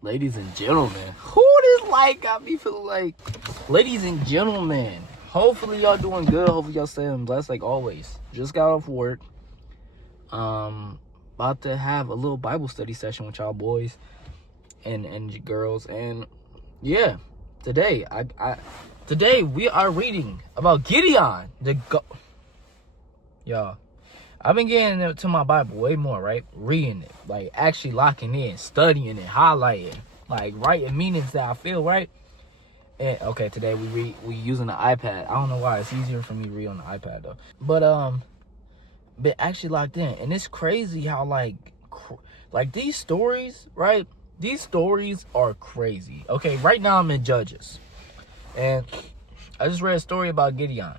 Ladies and gentlemen, who this light got me feeling like? Ladies and gentlemen, hopefully y'all doing good. Hopefully y'all staying blessed like always. Just got off work. About to have a little Bible study session with y'all boys and girls. And yeah, today today we are reading about Gideon. Y'all, I've been getting into my Bible way more, right? Reading it, like actually locking in, studying it, highlighting, like writing meanings that I feel, right? And okay, today we using the iPad. I don't know why. It's easier for me to read on the iPad though. But actually locked in, and it's crazy how like these stories, right? These stories are crazy. Okay, right now I'm in Judges, and I just read a story about Gideon.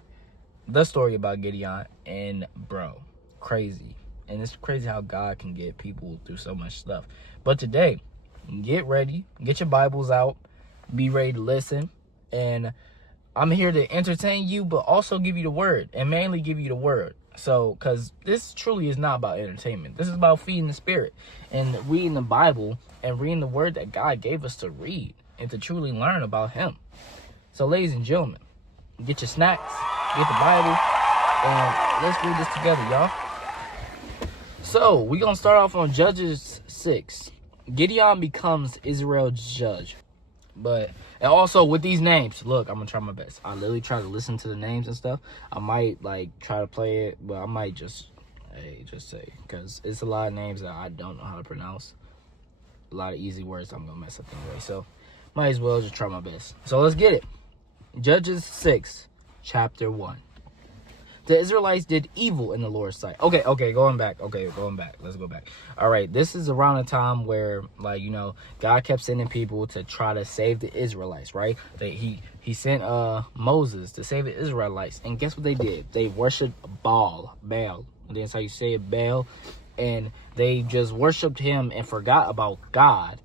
The story about Gideon, and bro, crazy. And it's crazy how God can get people through so much stuff. But today, get ready, get your Bibles out, be ready to listen. And I'm here to entertain you, but also give you the word, and mainly give you the word. So, because this truly is not about entertainment. This is about feeding the spirit and reading the Bible and reading the word that God gave us to read and to truly learn about him. So, ladies and gentlemen, get your snacks, get the Bible, and let's read this together, y'all. So, we're going to start off on Judges 6. Gideon becomes Israel's judge. And also with these names, look, I'm going to try my best. I literally try to listen to the names and stuff. I might, try to play it, but I might just say, because it's a lot of names that I don't know how to pronounce. A lot of easy words I'm going to mess up anyway. So, might as well just try my best. So, let's get it. Judges 6, chapter 1. The Israelites did evil in the Lord's sight. Okay, going back. Let's go back. All right, this is around a time where, God kept sending people to try to save the Israelites, right? He sent Moses to save the Israelites. And guess what they did? They worshiped Baal. That's how you say it, Baal. And they just worshiped him and forgot about God.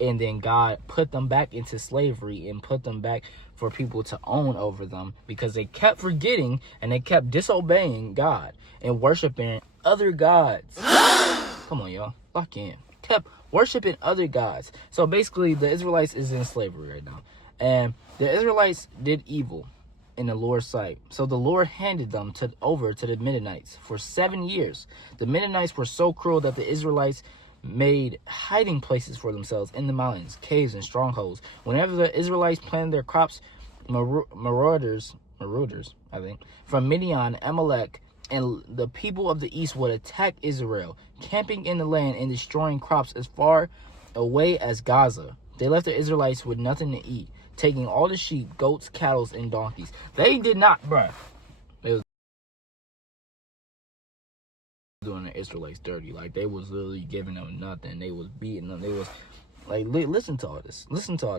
And then God put them back into slavery and put them back for people to own over them, because they kept forgetting and they kept disobeying God and worshiping other gods. Come on, y'all. Lock in. Kept worshiping other gods. So basically, the Israelites is in slavery right now. And the Israelites did evil in the Lord's sight. So the Lord handed them over to the Midianites for 7 years. The Midianites were so cruel that the Israelites made hiding places for themselves in the mountains, caves, and strongholds. Whenever the Israelites planted their crops, marauders, I think, from Midian, Amalek, and the people of the east would attack Israel, camping in the land and destroying crops as far away as Gaza. They left the Israelites with nothing to eat, taking all the sheep, goats, cattle, and donkeys. They did not, bruh. They was doing the Israelites dirty. Like, they was literally giving them nothing. They was beating them. They was listen to all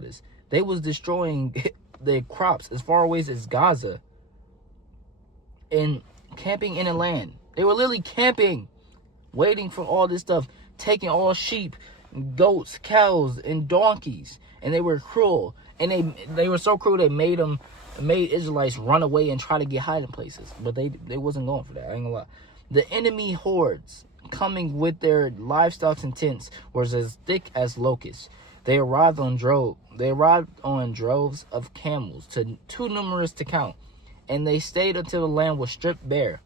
this. They was destroying their crops as far away as Gaza and camping in the land. They were literally camping, waiting for all this stuff, taking all sheep, goats, cows, and donkeys. And they were cruel. And they were so cruel they made Israelites run away and try to get hiding places. But they wasn't going for that. I ain't gonna lie. The enemy hordes coming with their livestock and tents was as thick as locusts. They arrived on droves of camels, too numerous to count, and they stayed until the land was stripped bare.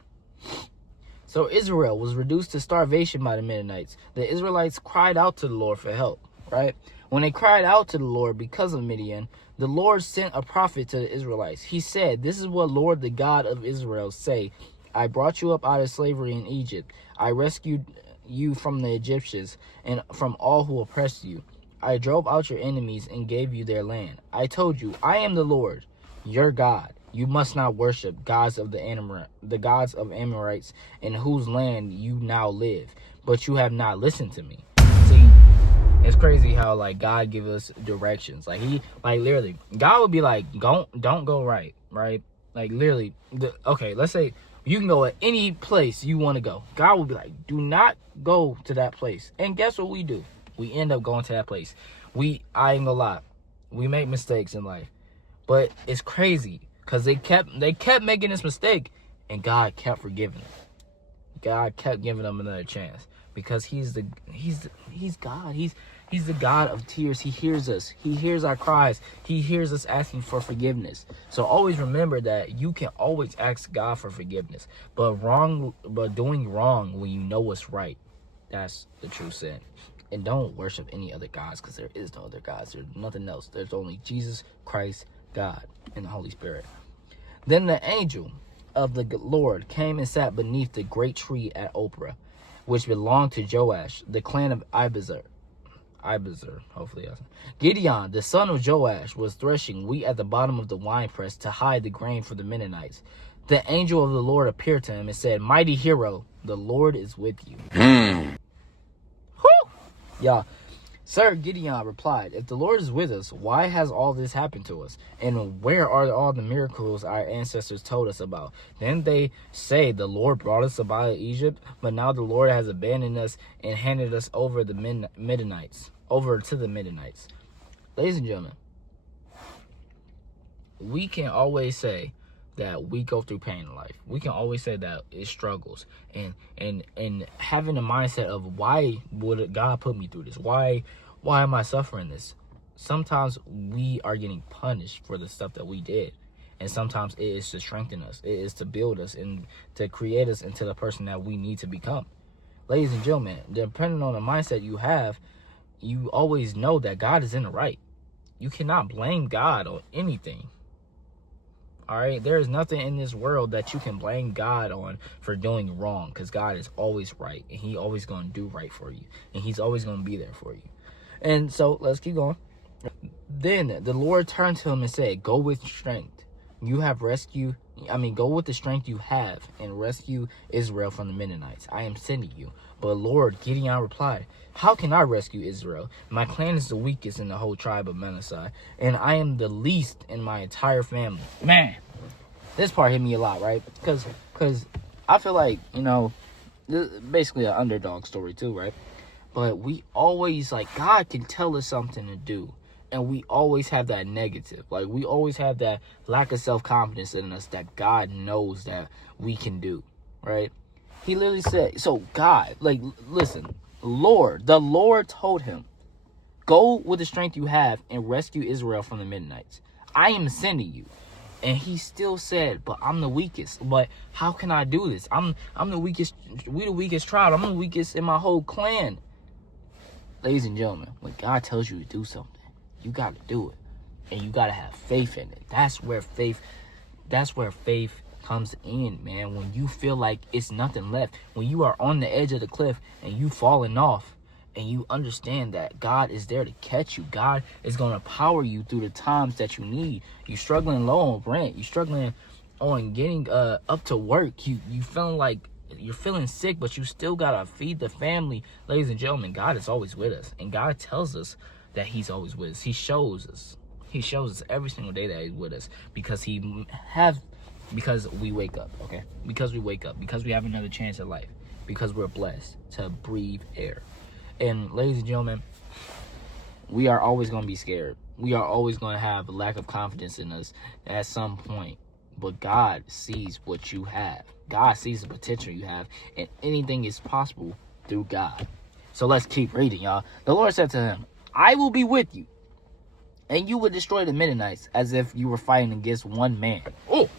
So Israel was reduced to starvation by the Midianites. The Israelites cried out to the Lord for help, right? When they cried out to the Lord because of Midian, the Lord sent a prophet to the Israelites. He said, "This is what Lord, the God of Israel, say. I brought you up out of slavery in Egypt. I rescued you from the Egyptians and from all who oppressed you. I drove out your enemies and gave you their land. I told you, I am the Lord, your God. You must not worship the gods of Amorites in whose land you now live. But you have not listened to me." See, it's crazy how God give us directions. Literally, God would be like, don't go right? Literally, let's say you can go at any place you want to go. God will be like, do not go to that place. And guess what we do? We end up going to that place. I ain't gonna lie, we make mistakes in life. But it's crazy because they kept making this mistake, and God kept forgiving them. God kept giving them another chance because he's God. He's the God of tears. He hears us. He hears our cries. He hears us asking for forgiveness. So always remember that you can always ask God for forgiveness. But doing wrong when you know what's right, that's the true sin. And don't worship any other gods, because there is no other gods. There's nothing else. There's only Jesus Christ, God, and the Holy Spirit. Then the angel of the Lord came and sat beneath the great tree at Oprah, which belonged to Joash, the clan of Abiezer. Hopefully. Gideon, the son of Joash, was threshing wheat at the bottom of the winepress to hide the grain for the Mennonites. The angel of the Lord appeared to him and said, "Mighty hero, the Lord is with you." Yeah. Sir, Gideon replied, "If the Lord is with us, why has all this happened to us? And where are all the miracles our ancestors told us about? Didn't they say the Lord brought us up out of Egypt? But now the Lord has abandoned us and handed us over to the Midianites. Ladies and gentlemen, we can always say that we go through pain in life. We can always say that it struggles, and having a mindset of, why would God put me through this? Why am I suffering this? Sometimes we are getting punished for the stuff that we did, and sometimes it is to strengthen us. It is to build us and to create us into the person that we need to become. Ladies and gentlemen, depending on the mindset you have, you always know that God is in the right. You cannot blame God on anything. All right, there is nothing in this world that you can blame God on for doing wrong, because God is always right, and He always going to do right for you, and He's always going to be there for you. And so let's keep going. Then the Lord turned to him and said, "Go with strength. Go with the strength you have and rescue Israel from the Mennonites. I am sending you." But Lord, Gideon replied, "How can I rescue Israel? My clan is the weakest in the whole tribe of Manasseh, and I am the least in my entire family." Man, this part hit me a lot, right? Because I feel like, this is basically an underdog story too, right? But we always, God can tell us something to do, and we always have that negative. Like, we always have that lack of self-confidence in us that God knows that we can do, right? He literally said, so God, listen, the Lord told him, "Go with the strength you have and rescue Israel from the Midianites. I am sending you." And he still said, "But I'm the weakest. But how can I do this? I'm the weakest. We the weakest tribe. I'm the weakest in my whole clan." Ladies and gentlemen, when God tells you to do something, you got to do it, and you got to have faith in it. That's where faith comes in, man. When you feel like it's nothing left, when you are on the edge of the cliff and you falling off, and you understand that God is there to catch you. God is going to power you through the times that you need. You struggling low on rent. You struggling on getting up to work. You feeling like you're feeling sick, but you still got to feed the family. Ladies and gentlemen, God is always with us. And God tells us that He's always with us. He shows us every single day that He's with us, because because we wake up, okay? Because we wake up, because we have another chance at life, because we're blessed to breathe air. And ladies and gentlemen, we are always going to be scared. We are always going to have a lack of confidence in us at some point. But God sees what you have. God sees the potential you have, and anything is possible through God. So let's keep reading, y'all. The Lord said to him, "I will be with you, and you will destroy the Midianites as if you were fighting against one man." Oh!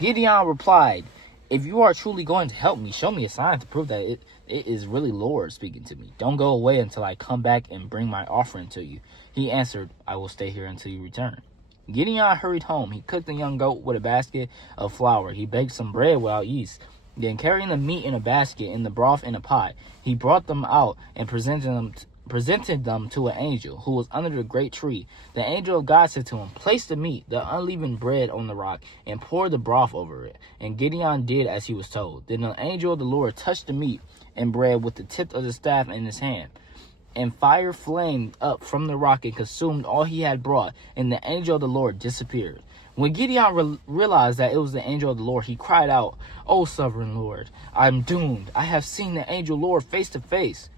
Gideon replied, "If you are truly going to help me, show me a sign to prove that it is really Lord speaking to me. Don't go away until I come back and bring my offering to you." He answered, "I will stay here until you return." Gideon hurried home. He cooked a young goat with a basket of flour. He baked some bread without yeast. Then, carrying the meat in a basket and the broth in a pot, he brought them out and presented them to an angel who was under the great tree. The angel of God said to him, "Place the meat, the unleavened bread, on the rock and pour the broth over it." And Gideon did as he was told. Then the angel of the Lord touched the meat and bread with the tip of the staff in his hand. And fire flamed up from the rock and consumed all he had brought, and the angel of the Lord disappeared. When Gideon realized that it was the angel of the Lord, he cried out, "O sovereign Lord, I am doomed. I have seen the angel Lord face to face."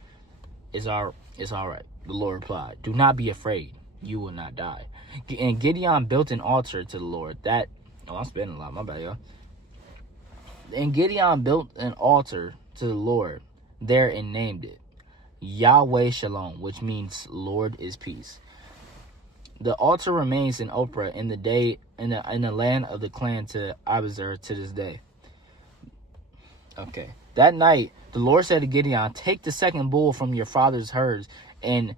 It's all right, the Lord replied. "Do not be afraid. You will not die." And Gideon built an altar to the Lord. I'm spending a lot. My bad, y'all. And Gideon built an altar to the Lord there and named it Yahweh Shalom, which means Lord is peace. The altar remains in Oprah in the land of the clan to Abizar to this day. Okay. That night, the Lord said to Gideon, take the second bull from your father's herds the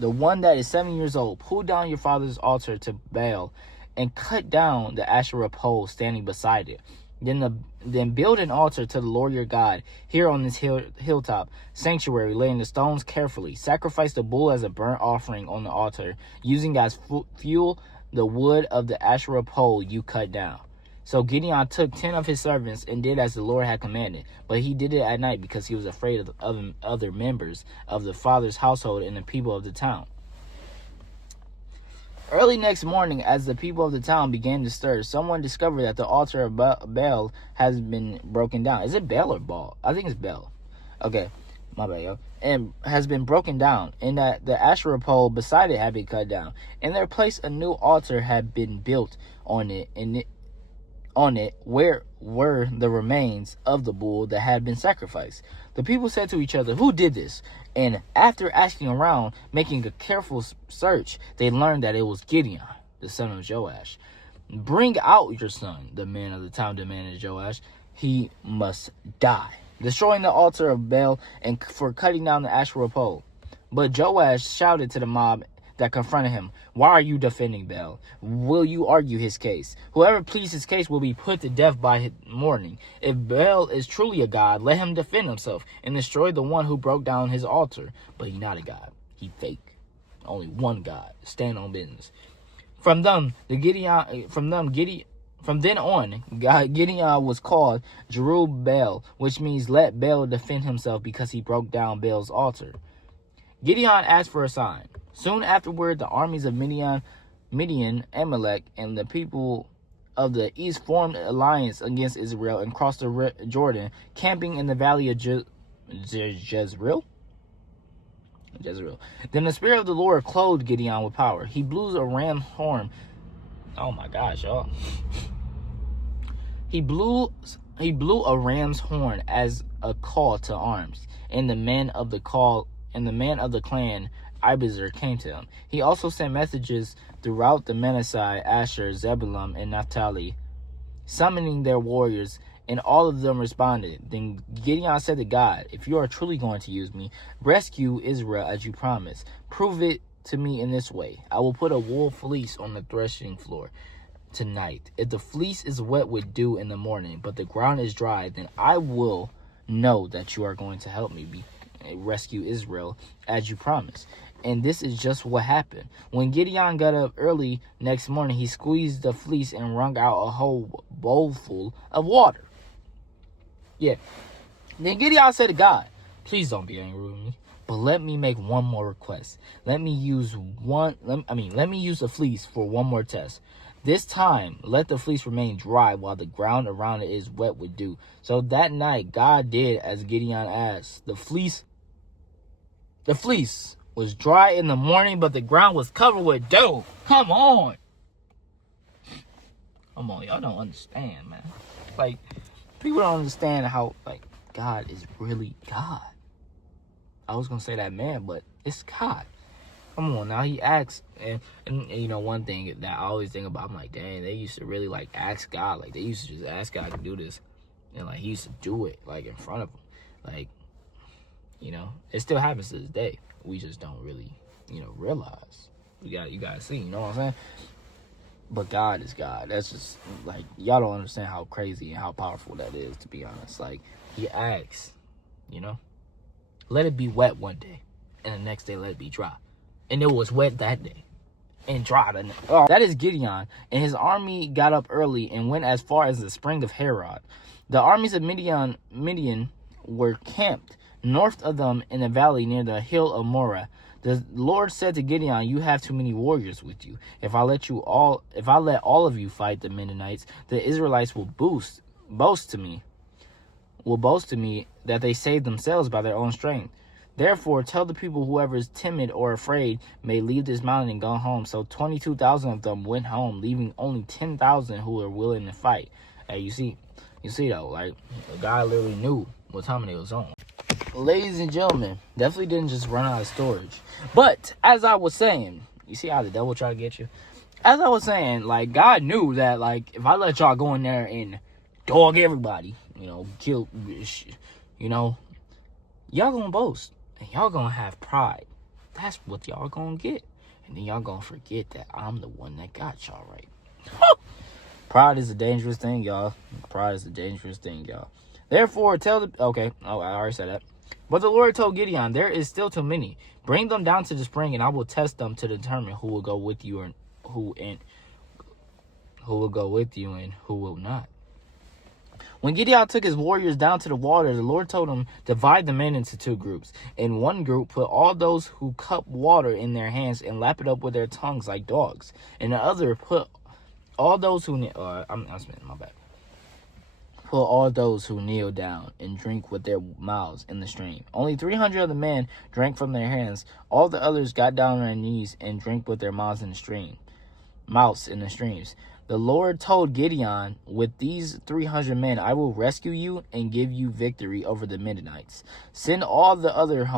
one that is 7 years old, pull down your father's altar to Baal and cut down the Asherah pole standing beside it. Then build an altar to the Lord your God here on this hilltop sanctuary, laying the stones carefully. Sacrifice the bull as a burnt offering on the altar, using as fuel the wood of the Asherah pole you cut down. So Gideon took 10 of his servants and did as the Lord had commanded. But he did it at night because he was afraid of other members of the father's household and the people of the town. Early next morning, as the people of the town began to stir, someone discovered that the altar of Baal has been broken down. Is it Baal or Baal? I think it's Baal. Okay, my bad, yo. And has been broken down, and that the Asherah pole beside it had been cut down. In their place, a new altar had been built on it, where were the remains of the bull that had been sacrificed. The people said to each other, who did this? And after asking around, making a careful search, they learned that it was Gideon, the son of Joash. Bring out your son, the men of the town demanded Joash. He must die, destroying the altar of Baal and for cutting down the Asherah pole. But Joash shouted to the mob that confronted him, why are you defending Baal? Will you argue his case? Whoever pleads his case will be put to death by morning. If Baal is truly a god, let him defend himself and destroy the one who broke down his altar. But he's not a god. He fake. Only one God. Stand on business. From then on, Gideon was called Jerub-Baal, which means let Baal defend himself because he broke down Baal's altar. Gideon asked for a sign. Soon afterward, the armies of Midian, Amalek, and the people of the east formed an alliance against Israel and crossed the Jordan, camping in the valley of Jezreel. Then the Spirit of the Lord clothed Gideon with power. He blew a ram's horn. Oh my gosh, y'all. He blew a ram's horn as a call to arms, and the man of the clan Abizar came to him. He also sent messages throughout the Manasseh, Asher, Zebulun, and Naphtali, summoning their warriors, and all of them responded. Then Gideon said to God, if you are truly going to use me, rescue Israel as you promised. Prove it to me in this way. I will put a wool fleece on the threshing floor tonight. If the fleece is wet with dew in the morning, but the ground is dry, then I will know that you are going to help me rescue Israel as you promised. And this is just what happened. When Gideon got up early next morning, he squeezed the fleece and wrung out a whole bowl full of water. Yeah. Then Gideon said to God, please don't be angry with me, but let me make one more request. Let me use the fleece for one more test. This time, let the fleece remain dry while the ground around it is wet with dew. So that night, God did as Gideon asked. The fleece was dry in the morning, but the ground was covered with dew. Come on, y'all don't understand, man. Like, people don't understand how, like, God is really God. I was gonna say that man, but it's God. Come on, now he asks, and you know, one thing that I always think about, I'm like, dang, they used to really, like, ask God. Like, they used to just ask God to do this, and, like, he used to do it, like, in front of them. Like, you know, it still happens to this day. We just don't really, you know, realize. You gotta see, you know what I'm saying? But God is God. That's just, like, y'all don't understand how crazy and how powerful that is, to be honest. Like, he asks, you know, let it be wet one day, and the next day let it be dry. And it was wet that day and dry the next. Oh, that is Gideon, and his army got up early and went as far as the spring of Harod. The armies of Midian were camped north of them in the valley near the hill of Moreh. The Lord said to Gideon, you have too many warriors with you. If I let all of you fight the Midianites, the Israelites will boast to me that they saved themselves by their own strength. Therefore, tell the people whoever is timid or afraid may leave this mountain and go home. So 22,000 of them went home, leaving only 10,000 who were willing to fight. Hey, you see though, like, the guy literally knew what time it was on. ladies and gentlemen, definitely didn't just run out of storage. But as I was saying, you see how the devil tried to get you? As I was saying, like, God knew that, like, if I let y'all go in there and dog everybody, kill, y'all gonna boast. And y'all gonna have pride. That's what y'all gonna get. And then y'all gonna forget that I'm the one that got y'all right. Pride is a dangerous thing, y'all. Pride is a dangerous thing, y'all. Therefore, okay, I already said that. But the Lord told Gideon, there is still too many. Bring them down to the spring, and I will test them to determine who will go with you and who will go with you and who will not. When Gideon took his warriors down to the water, the Lord told him, divide the men into two groups. In one group, put all those who cup water in their hands and lap it up with their tongues like dogs. In the other, put all those who Put all those who kneel down and drink with their mouths in the stream. Only 300 of the men drank from their hands. All the others got down on their knees and drank with their mouths in the streams. The Lord told Gideon, with these 300 men, I will rescue you and give you victory over the Midianites. Send all the others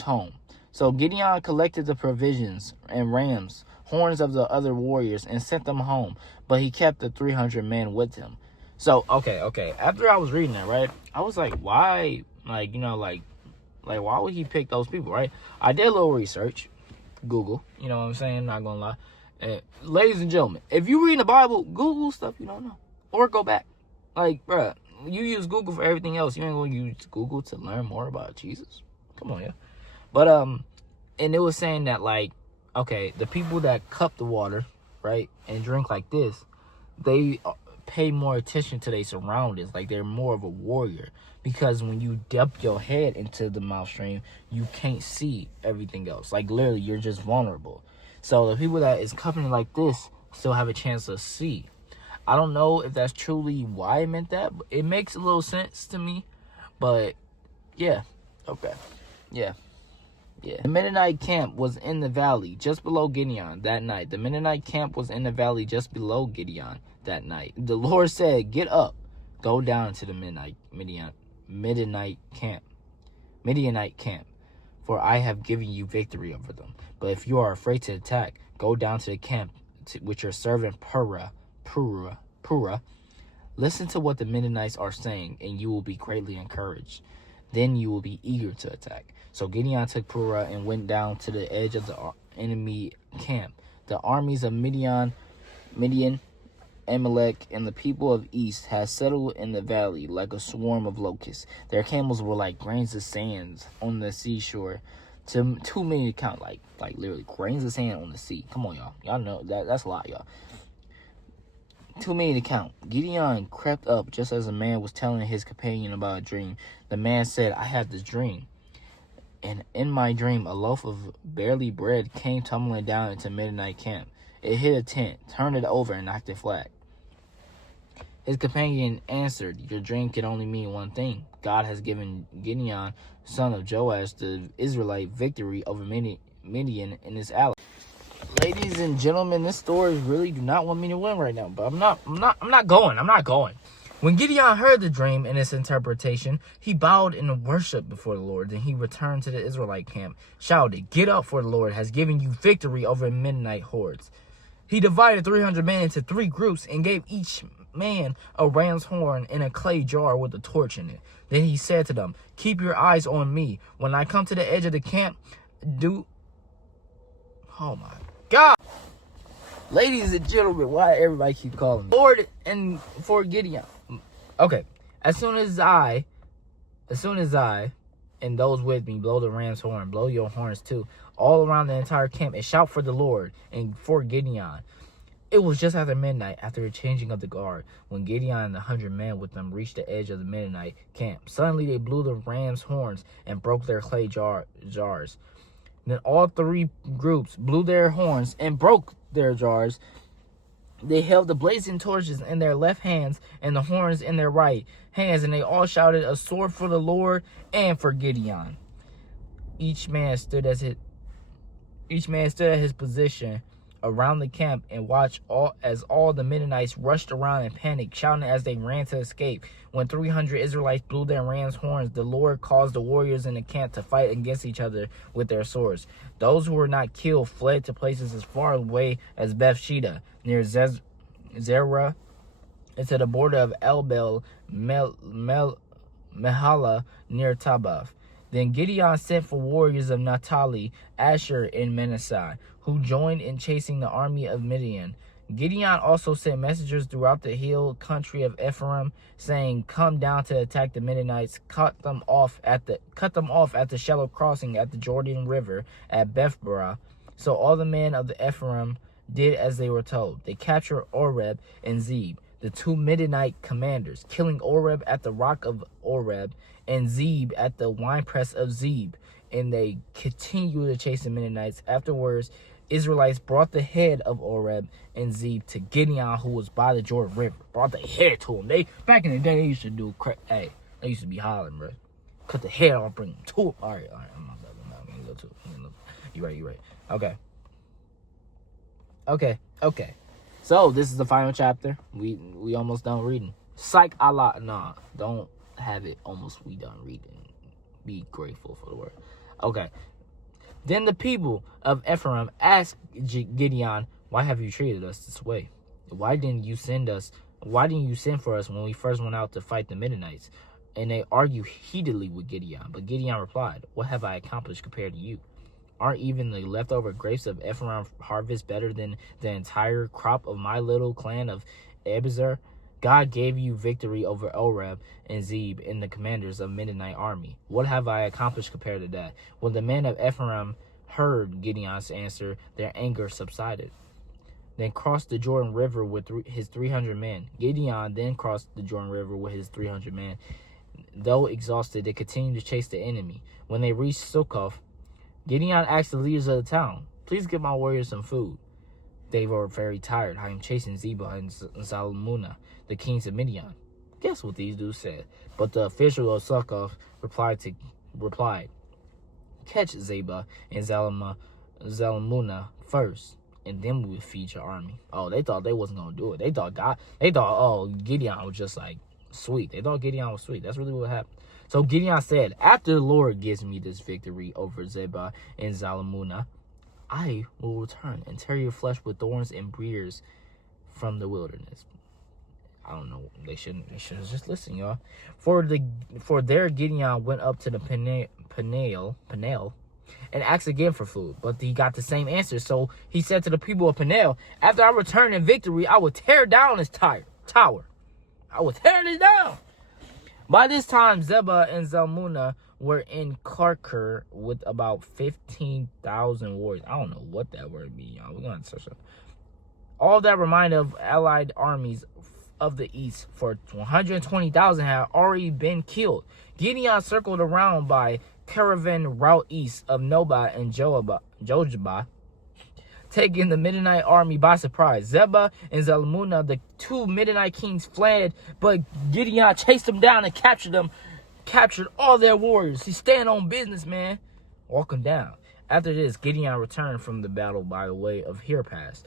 home. So Gideon collected the provisions and rams, horns of the other warriors, and sent them home. But he kept the 300 men with him. So, okay. After I was reading that, right, I was like, why, why would he pick those people, right? I did a little research, Google, you know what I'm saying? Not gonna lie. And ladies and gentlemen, if you read the Bible, Google stuff you don't know. Or go back. Like, bruh, you use Google for everything else. You ain't gonna use Google to learn more about Jesus. Come on, yeah. But, and it was saying that, like, okay, the people that cup the water, right, and drink like this, they pay more attention to their surroundings. Like, they're more of a warrior, because when you dip your head into the mouth stream, you can't see everything else. Like, literally, you're just vulnerable. So the people that is cupping like this still have a chance to see. I don't know if that's truly why it meant that, but it makes a little sense to me. But yeah, okay, yeah. The Midianite camp was in the valley just below Gideon that night. The Midianite camp was in the valley just below Gideon that night. The Lord said, get up, go down to the Midianite camp, for I have given you victory over them. But if you are afraid to attack, go down to the camp with your servant Purah. Listen to what the Midianites are saying, and you will be greatly encouraged. Then you will be eager to attack. So Gideon took Purah and went down to the edge of the enemy camp. The armies of Midian, Amalek, and the people of East had settled in the valley like a swarm of locusts. Their camels were like grains of sand on the seashore, too many to count. Like literally grains of sand on the sea. Come on, y'all. Y'all know that's a lot, y'all. Too many to count. Gideon crept up just as a man was telling his companion about a dream. The man said, I had this dream. And in my dream, a loaf of barley bread came tumbling down into Midianite camp. It hit a tent, turned it over, and knocked it flat. His companion answered, your dream can only mean one thing. God has given Gideon, son of Joash, the Israelite, victory over Midian and his allies. Ladies and gentlemen, this story really do not want me to win right now, but I'm not going. When Gideon heard the dream and its interpretation, he bowed in worship before the Lord. Then he returned to the Israelite camp, shouted, get up, for the Lord has given you victory over Midianite hordes. He divided 300 men into 3 groups and gave each man a ram's horn in a clay jar with a torch in it. Then he said to them, keep your eyes on me. When I come to the edge of the camp, oh my God. Ladies and gentlemen, why everybody keep calling me? Lord and for Gideon. Okay. As soon as I and those with me blow the ram's horn, blow your horns too, all around the entire camp, and shout for the Lord and for Gideon. It was just after midnight, after the changing of the guard, when Gideon and the 100 men with them reached the edge of the Midianite camp. Suddenly they blew the ram's horns and broke their clay jars. Then all 3 groups blew their horns and broke their jars. They held the blazing torches in their left hands and the horns in their right hands, and they all shouted, a sword for the Lord and for Gideon. Each man stood at his position around the camp and watched all the Midianites rushed around in panic, shouting as they ran to escape. When 300 Israelites blew their ram's horns, the Lord caused the warriors in the camp to fight against each other with their swords. Those who were not killed fled to places as far away as Bethsheba, near Zerah, and to the border of Elbel Mehala, near Tabath. Then Gideon sent for warriors of Naphtali, Asher, and Manasseh, who joined in chasing the army of Midian. Gideon also sent messengers throughout the hill country of Ephraim, saying, "Come down to attack the Midianites, cut them off at the shallow crossing at the Jordan River at Bethbarah." So all the men of the Ephraim did as they were told. They captured Oreb and Zeb, the two Midianite commanders, killing Oreb at the rock of Oreb and Zeb at the winepress of Zeb. And they continued to chase the Midianites. Afterwards, Israelites brought the head of Oreb and Zeb to Gideon, who was by the Jordan River. Brought the head to him. They back in the day, they used to do hey, they used to be hollering, bro. Cut the head off, bring him to him. All right. I'm not gonna go to it. You right. Okay. So this is the final chapter. We almost done reading. Psych Allah, nah, don't have it almost we done reading. Be grateful for the word. Okay. Then the people of Ephraim asked Gideon, "Why have you treated us this way? Why didn't you send for us when we first went out to fight the Midianites?" And they argued heatedly with Gideon. But Gideon replied, "What have I accomplished compared to you? Aren't even the leftover grapes of Ephraim harvest better than the entire crop of my little clan of Ebezer? God gave you victory over Oreb and Zeb and the commanders of Midianite army. What have I accomplished compared to that?" When the men of Ephraim heard Gideon's answer, their anger subsided. Then crossed the Jordan River with his 300 men. Gideon then crossed the Jordan River with his 300 men. Though exhausted, they continued to chase the enemy. When they reached Succoth, Gideon asked the leaders of the town, "Please give my warriors some food." They were very tired, having chasing Zebah and Zalmunna, the kings of Midian. Guess what these dudes said? But the official of Succoth replied, "Catch Zebah and Zalmunna first, and then we will feed your army." Oh, they thought they wasn't gonna do it. They thought Gideon was just like sweet. They thought Gideon was sweet. That's really what happened. So Gideon said, "After the Lord gives me this victory over Zebah and Zalmunna, I will return and tear your flesh with thorns and briars from the wilderness." I don't know. They should have just listened, y'all. For there Gideon went up to the Peniel and asked again for food, but he got the same answer. So he said to the people of Peniel, "After I return in victory, I will tear down this tower. I will tear it down." By this time, Zebah and Zalmunna were in Karkar with about 15,000 warriors. I don't know what that word means, y'all. We're going to search it. All that reminded of allied armies of the east, for 120,000 had already been killed. Gideon circled around by caravan route east of Nobah and Jojabah, taking the Midianite army by surprise. Zebah and Zalmunna, the two Midianite kings, fled, but Gideon chased them down and captured all their warriors. He's staying on business, man. Walk them down. After this, Gideon returned from the battle by the way of Hir Pass.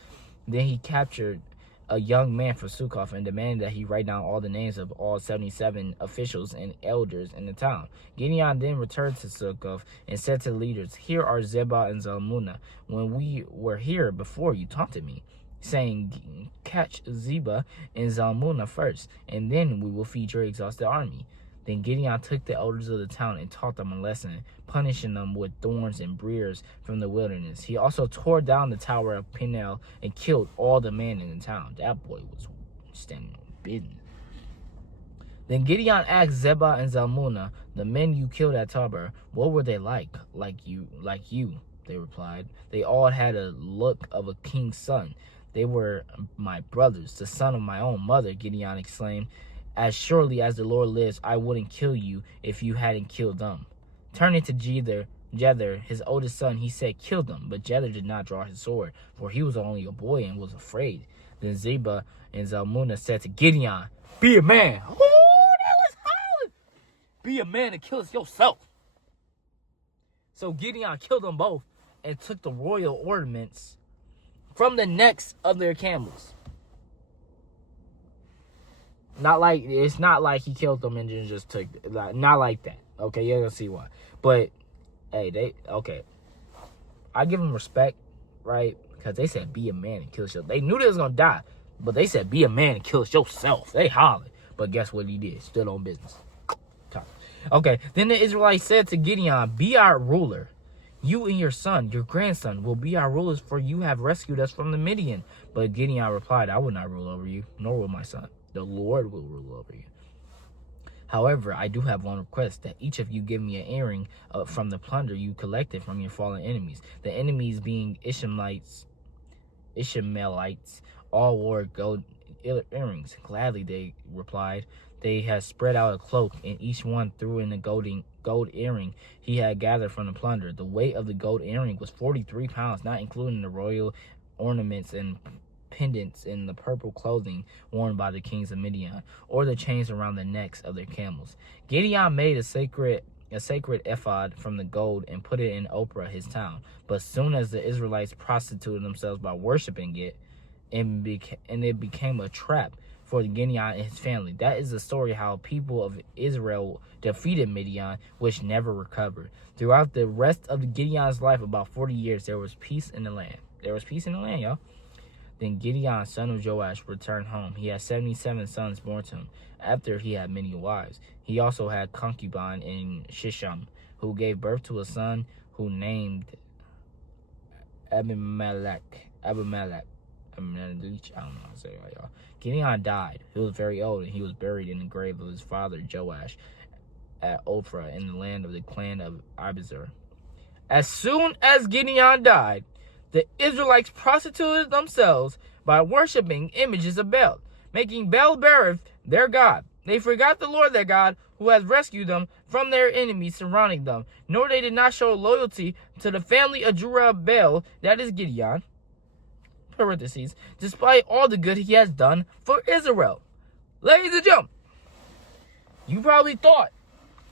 Then he captured a young man from Succoth and demanded that he write down all the names of all 77 officials and elders in the town. Gideon then returned to Succoth and said to the leaders, "Here are Zebah and Zalmunna. When we were here before, you taunted me, saying, 'Catch Zebah and Zalmunna first, and then we will feed your exhausted army.'" Then Gideon took the elders of the town and taught them a lesson, punishing them with thorns and briars from the wilderness. He also tore down the tower of Peniel and killed all the men in the town. That boy was standing on business. Then Gideon asked Zebah and Zalmunna, "The men you killed at Tabor, what were they like? Like you, they replied. "They all had a look of a king's son. They were my brothers, the son of my own mother," Gideon exclaimed. "As surely as the Lord lives, I wouldn't kill you if you hadn't killed them." Turning to Jether, his oldest son, he said, "Kill them." But Jether did not draw his sword, for he was only a boy and was afraid. Then Zebah and Zalmunna said to Gideon, "Be a man." Ooh, that was howling. "Be a man and kill us yourself." So Gideon killed them both and took the royal ornaments from the necks of their camels. It's not like he killed them and then just took, not like that. Okay, you're gonna see why. But hey, I give them respect, right? Because they said be a man and kill yourself. They knew they was gonna die, but they said be a man and kill yourself. They hollered, but guess what he did? Stood on business. Okay, then the Israelites said to Gideon, be our ruler. You and your son, your grandson, will be our rulers, for you have rescued us from the Midian. But Gideon replied, I will not rule over you, nor will my son. The Lord will rule over you. However, I do have one request, that each of you give me an earring from the plunder you collected from your fallen enemies. The enemies being Ishmaelites, all wore gold earrings. Gladly, they replied. They had spread out a cloak, and each one threw in a gold earring he had gathered from the plunder. The weight of the gold earring was 43 pounds, not including the royal ornaments and pendants in the purple clothing worn by the kings of Midian, or the chains around the necks of their camels. Gideon made a sacred ephod from the gold and put it in Ophrah, his town. But soon as the Israelites prostituted themselves by worshiping it, it became a trap for Gideon and his family. That is the story how people of Israel defeated Midian, which never recovered. Throughout the rest of Gideon's life, about 40 years, there was peace in the land. Y'all. Then Gideon, son of Joash, returned home. He had 77 sons born to him, after he had many wives. He also had concubine in Shisham, who gave birth to a son who named Abimelech. I don't know how to say it, y'all. Gideon died. He was very old, and he was buried in the grave of his father Joash at Ophrah in the land of the clan of Abiezer. As soon as Gideon died, the Israelites prostituted themselves by worshiping images of Baal, making Baal-berith their god. They forgot the Lord their God, who has rescued them from their enemies surrounding them, nor they did not show loyalty to the family of Jerubbaal, that is Gideon, parentheses, despite all the good he has done for Israel. Ladies and gentlemen, you probably thought,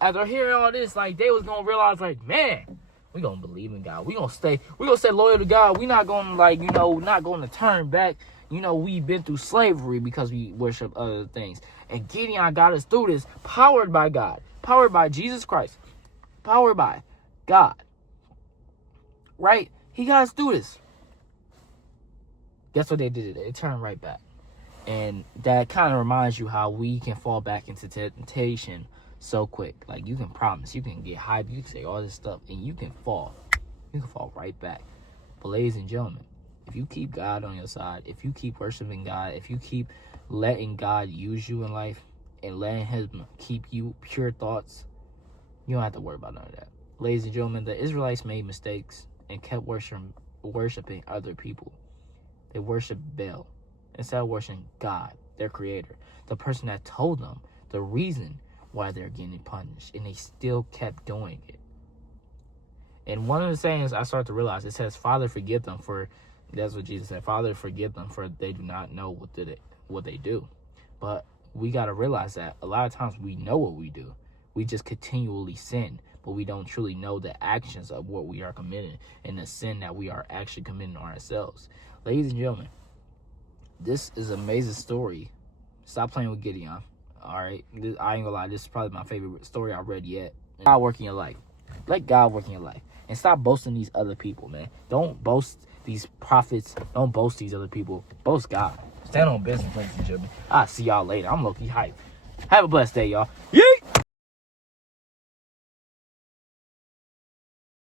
after hearing all this, like they was gonna realize, like, man, we gonna believe in God. We gonna stay loyal to God. We not gonna, not gonna turn back. We've been through slavery because we worship other things. And Gideon got us through this, powered by God, powered by Jesus Christ, powered by God. Right? He got us through this. Guess what they did? They turned right back. And that kind of reminds you how we can fall back into temptation so quick. Like, you can promise, you can get hyped, you can say all this stuff, and you can fall. You can fall right back. But ladies and gentlemen, if you keep God on your side, if you keep worshiping God, if you keep letting God use you in life and letting him keep you pure thoughts, you don't have to worry about none of that. Ladies and gentlemen, the Israelites made mistakes and kept worshiping other people. They worshiped Baal instead of worshiping God, their creator, the person that told them the reason why they're getting punished, and they still kept doing it. And one of the sayings I started to realize, it says, Father, forgive them, for that's what Jesus said, Father, forgive them, for they do not know what they do. But we got to realize that a lot of times we know what we do. We just continually sin, but we don't truly know the actions of what we are committing and the sin that we are actually committing on ourselves. Ladies and gentlemen, this is an amazing story. Stop playing with Gideon. All right, I ain't gonna lie, this is probably my favorite story I've read yet. God work in your life. Let God work in your life. And stop boasting these other people, man. Don't boast these prophets. Don't boast these other people. Boast God. Stand on business, ladies and gentlemen. I'll see y'all later. I'm low-key hyped. Have a blessed day, y'all. Yeet!